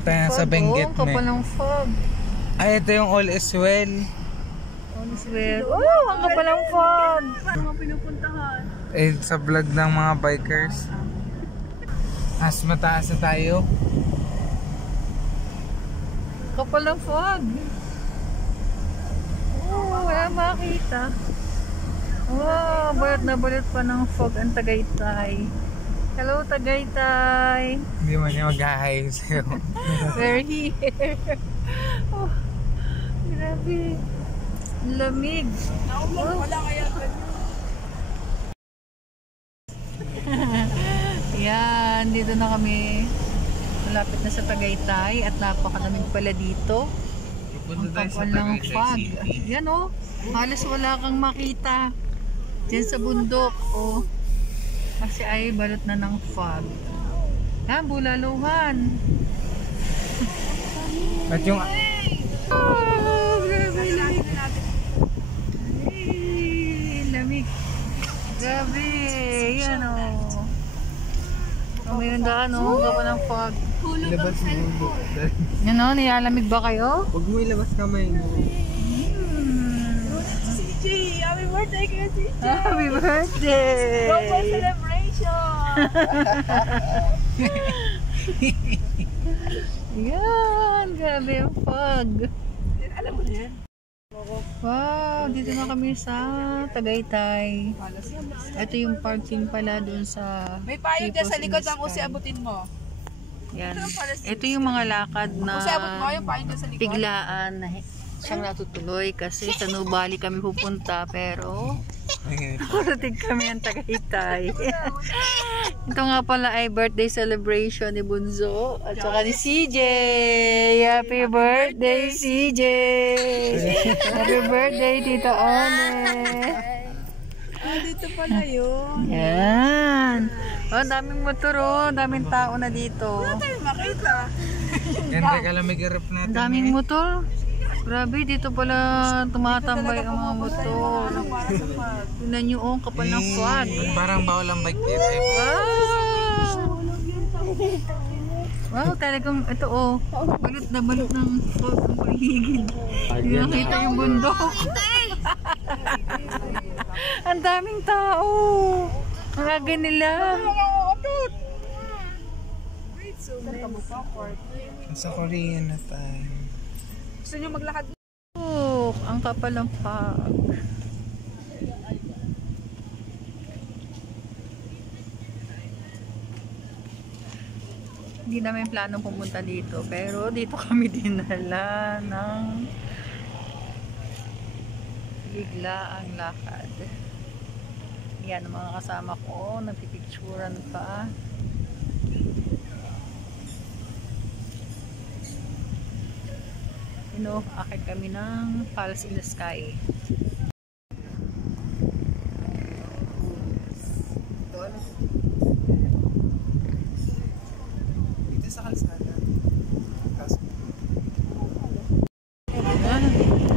Tayo sa Benguet na. Kapal ng fog. Ay, ito yung All is Well. All is Well. Oh, ang kapal ng fog. Mga pinupuntahan. Eh, sa vlog ng mga bikers. As mataas na tayo. Kapal ng fog. Oh, wala makita. Wow, balot na balot pa ng fog ang Tagaytay. Hello, Tagaytay. Hindi man niya mag-hi sa'yo. We're here. Oh, grabe. Lamig. Naulan, wala kaya Yan, dito na kami. Malapit na sa Tagaytay at napakalamig pala dito. Ang kapal ng fog. Yan oh, halos wala kang makita. Diyan sa bundok oh. Kasi ay balot na ng fog. Yan, bulaluhan. At yung... Oh, grabe lamig. Ay, lamig. Grabe, yan oh. Mayroon daan oh, kapal ng fog. Ilabas mo. Yan o, nilalamig ba kayo? Huwag mo ilabas kamay mo. CJ, happy birthday kayo CJ! Happy birthday! Go for celebration! Yan, grabe yung fog. Alam mo na yan? Wow, dito na kami sa Tagaytay. Ito yung parking pala dun sa May payo dyan sa likod ng People's usi, abutin mo. Yan. Ito yung mga lakad na Usi, abot mo yung payo dyan sa likod. biglaan na siyang natutuloy kasi sa Nubali kami pupunta pero parating kami ang Tagaytay. Ito nga pala ay birthday celebration ni Bunzo at saka ni CJ. Happy birthday CJ! Happy birthday Tita One! Ah, dito pala yun. Yan! Oh, daming motor oh, daming tao na dito. Wala tayong makita. Yan, kalamig harap natin. Ang daming motor. Grabe, dito pala tumatambay ang mga motor. Para sa pag. Tingnan nyo, oh, kapal ng fog. Parang bawal ang bike dito. Wow! Wow, talagang ito, oh. Balot na balot ng fog ang paligid. Hindi nakita yung bundok. Ang daming tao. Ang aga nila. Sa Korean na tayo. Gusto nyo maglakad? Oh, ang kapal ng fog. Hindi namin planong pumunta dito, pero dito kami dinala ng bigla ang lakad. Yan ang mga kasama ko, nagpipicturan pa. Akit kami ng Palace in the Sky. Dito sa kalsada.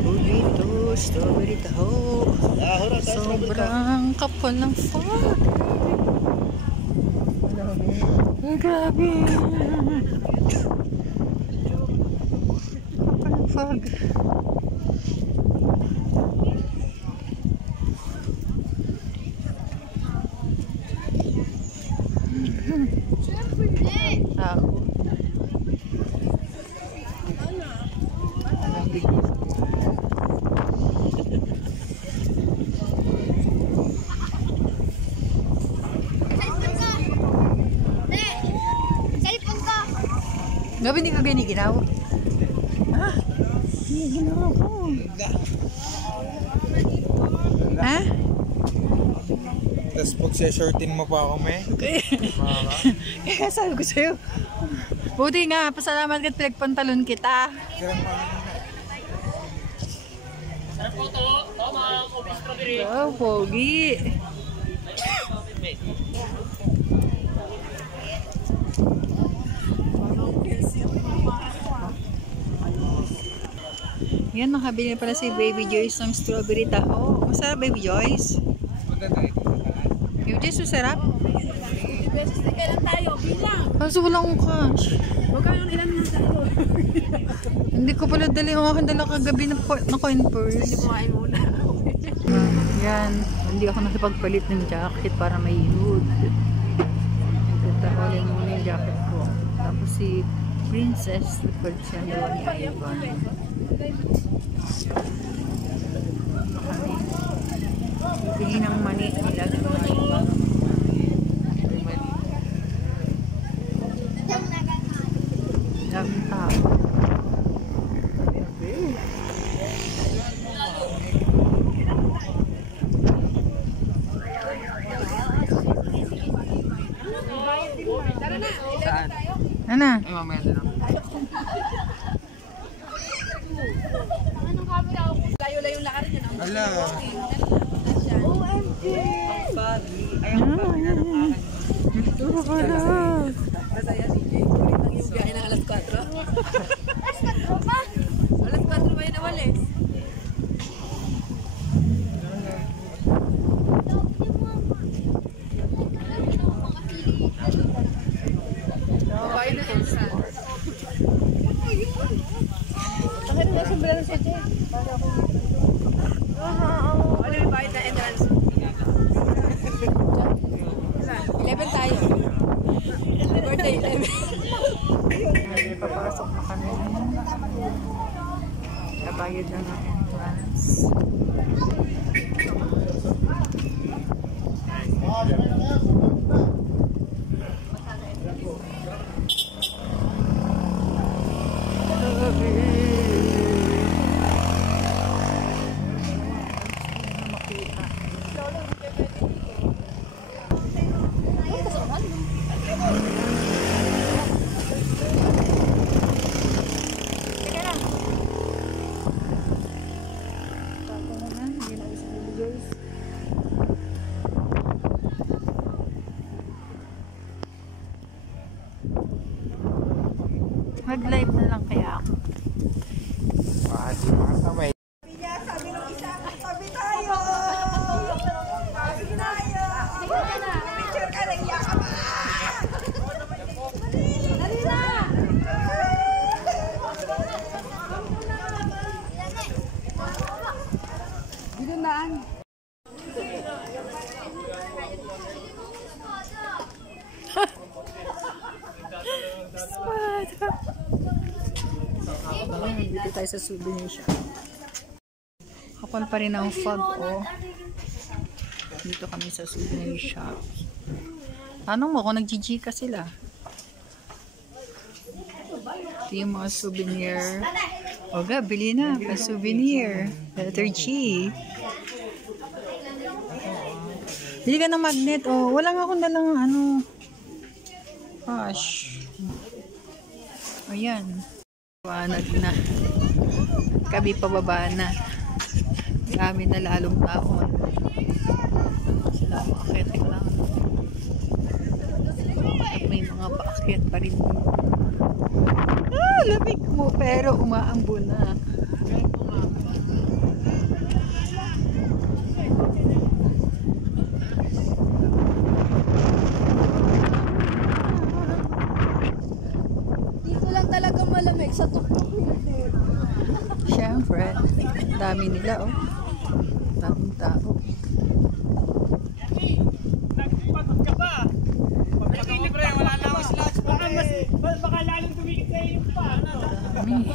Dito, strawberry taho. Sobrang kapal ng fog. Grabe. Fog. Tao. Gabi hindi ka giniginaw? Ah, giniginaw ko. Ha? Tapos pag shortin mo pa ako, me. Kaya sabi ko sa'yo. Buti nga, pasalamat ka pinagpantalon kita. Oh, pogi. Yan, nakabili pala si Baby Joyce ng strawberry taho. Masarap, Baby Joyce? Baby Joyce, masarap? beses na kailan tayo, bilang. Kaso wala akong cash. Magkano ilan na tayo? Hindi ko pala dali yung aking dala kagabi na coin purse. Hindi kumain muna. Yan. Hindi ako nakipagpalit ng jacket para may hood. Nagtatawalin muna yung jacket ko. Tapos si Princess, nagpalit siya ng dalawa ni Ivan. Bili ng mani. Ilagay mo na Ivan. Daming tao. Saan? Ano? Ay, mamaya na lang. Layo-layo lang rin yun. Ala. Ito pala. Masaya si Jay. Kulit ang yung biyahe ng alas 4. Alas 4 ba yun nawalis? Babae na yun sa. Bakit na sa brand sa Jay? Ano yung bayad na entrance? 11 tayo. Birthday 11. Papasok na kami. Nabayad na ng entrance. Mag-live na lang kaya ako. Pati mga kamay. Sabi nung isa, tabi tayo! Tabi tayo! Picture ka, naiyak ka ba? Dali na! Ginunaan. Dito tayo sa souvenir shop. Kapal pa rin ang fog, oh. Dito kami sa souvenir shop. Tanong mo kung nag-GG ka sila. Ito yung mga souvenir. Oga, bili na. Pa-souvenir. Letter G. Bili ka ng magnet. Oh, wala nga akong dalang ano. Gosh. Ayan. Wanag na. Kami pababa na. Kami na lalong taon. Sila makakit lang. At may mga paakyat pa rin. Ah, lamig mo pero umaambo na. Dito lang talaga malamig sa tuktok hindi. Siyempre, dami nila, oh. Daming tao. Nagpatot ka ba? Pagkakalibre, wala na ako sila. Baka lalong tumikit sa iyo pa. Dami.